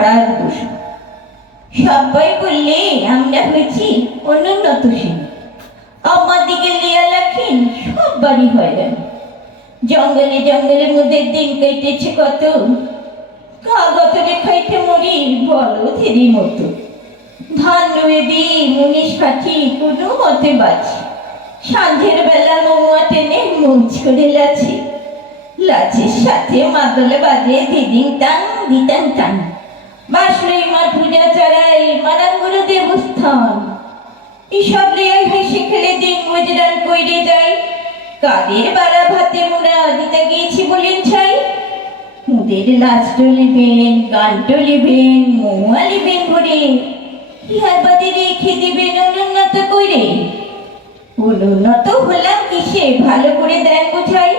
ধরার বসু। সবাই বললে আমরা হয়েছি অনুন্নত সেন। আমার দিকে লিয়া রাখেন সব বাড়ি হয়রান। জঙ্গলে জঙ্গলে মুদের দিন কেটেছে কত, কাগতরে খাইতে মরি বলো ধীরে মতো। ধান রুয়ে দিই মুনিশ কাঠি কোনো মতে বাঁচি। সন্ধ্যের বেলা মৌয়া টেনে মুছ করে লাচি। লাচির সাথে মাদলে বাজে দিদিং টাং দিতাং টাং। বাসলই মা পূজা চড়াই মারাঙ্গুলো দেবস্থান। এসব লিয়াই হেসে খেলে দিন গুজরান কইরে যায়। কাদের বাড়া ভাতে মোড়া দিতে গিয়েছি বলেন ছাই। মুদের লাচ টলিবেন গান টলিবেন মৌয়া লিবেন ভরে। ইহার বাদে রেখে দিবেন অনুন্নত কইরে। অনুন্নত হলাম কিসে ভালো করে দেন বোঝাই।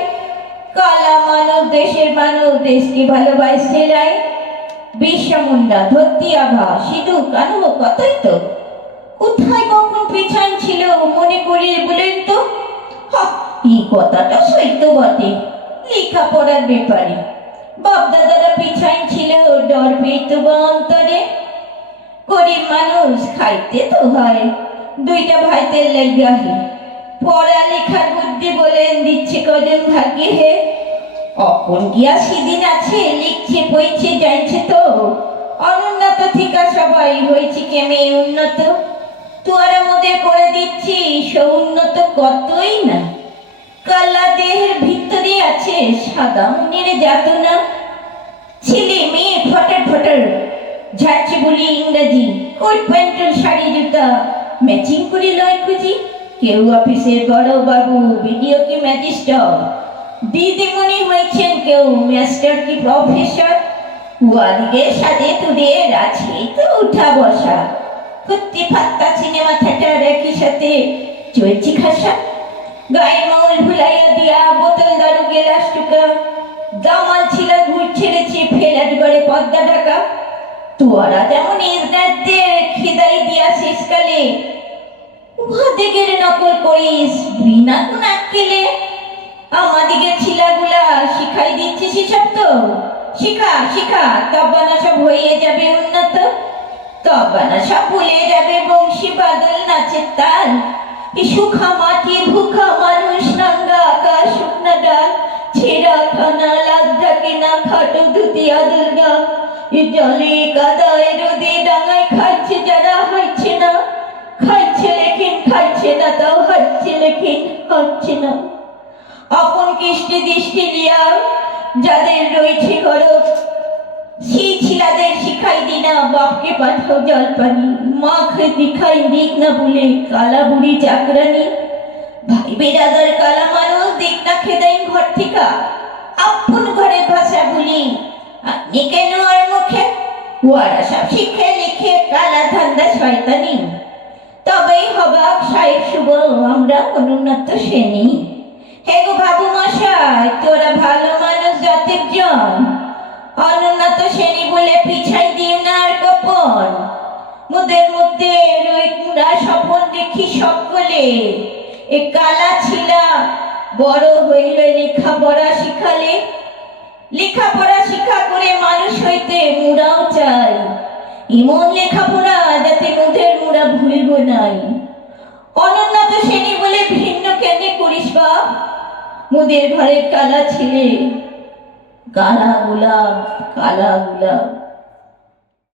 কালা মানব দেশের মানব দেশকে ভালোবাসতে লাই। বিশ্বমুন্ডা ধরতি আভা সিধু কানু কতই তো। কোথায় কখন পিছান ছিল মনে করি বলেন তো। এই কথাটা সত্য বটে লেখাপড়ার ব্যাপারে। বাপ দাদারা পিছান ছিল ডর পেত বা অন্তরে। গরিব মানুষ খাইতে তো হয় দুইটা ভাইদের লাইগাহে। পড়ালেখার বুদ্ধি বলেন দিচ্ছে কজন ভাগ্যে হে। অপন গিয়া সেদিন আছে লিখছে বইছে যাইছে তো। অনুন্নত থিকা সবাই হয়েছে কেমে উন্নত। তোরা মোদের করে দিচ্ছি সে উন্নত কতই না। কালা দেহের ভিতরে আছে সাদা মনের যাতনা। ছেলে মেয়ে ফটার ফটার ঝাড়ছে বলি ইংরাজি। কোট প্যান্টের শাড়ি জুতা ম্যাচিং করে লয় খুঁজি। কেউ অফিসের বড় বাবু ভিডিও কি ম্যাজিস্ট্রেট। দিদিমণি হয়েছেন কেউ মাস্টার কি প্রফেসর। ওয়াদিকে সাজে তোদের আছে তো উঠা বসা। কুত্তি ফাত্তা সিনেমা থিয়েটার একই সাথে চলছি খাসা। গায়ে মাউল ভুলাইয়া দিয়া বোতল দারু গেলাস টুকা। দামাল ছিল ঘুর ছেড়েছি ফেলাট গড়ে পদ্মা ঢাকা। তোরা যেমন ইজরাতদের খিদাই দিয়া শেষকালে। উহাতে গেলে নকল করিস বিনা কোন আক্কেলে। আমাদিকে ছিলাগুলা শিখাই দিচ্ছে সেসব তো। শিখা শিখা তব্বানা সব হয়ে যাবে উন্নত। তব্বানা সব ভুলে যাবে বংশী বাদল নাচের তাল। এই সুখা মাটি ভুখা মানুষ নাঙ্গা আকাশ শুকনা ডাল। ছেঁড়া খানা লাজ্জা কেনা খাটো ধুতি আদুর্গা। এ জলে কাদায় রোদে ডাঙায় খাইছে যারা হাইছে না। খাইছে লেখিন খাইছে না তাও হাঁটছে লেখিন হাঁটছে না। আপন কৃষ্টি দৃষ্টি দিয়া যাদের রয়েছে গরব। সেই ছিলাদের শিখাই দিনা বাপকে পাঠাও জল পানি। মাকে দিখাই দিক না বলে কালা বুড়ি চাকরানি। ভাই বেরাদার কালা মানুষ দিক না খেদাই ঘর থেকে। আপন ঘরের ভাষা বলি আপনি কেন আর মুখে। ওরা সব শিখে লিখে কালা ধান্দা শয়তানি। তবেই হবাক সাহেব শুভ আমরা অনুন্নত শ্রেণী। হে গো বাবু মশাই তোরা ভালো মানুষ জাতির জন। অনুন্নত শ্রেণী বলে পিছাই দিও না আর গোপন। মুদের মধ্যে রইকুড়া স্বপন দেখি সকলে। এ কালা ছিলা বড় হইলে লেখাপড়া শিখালে। লেখাপড়া শিক্ষা করে মানুষ হইতে মুড়াও চাই। এমন লেখাপড়া যাতে মুদের মুড়া ভুলব নাই। অনুন্নত শ্রেণী বলে ভিন্ন কেন করিস বাপ। মুদের ঘরের কালা ছিলে কালা গোলাপ কালা গোলাপ।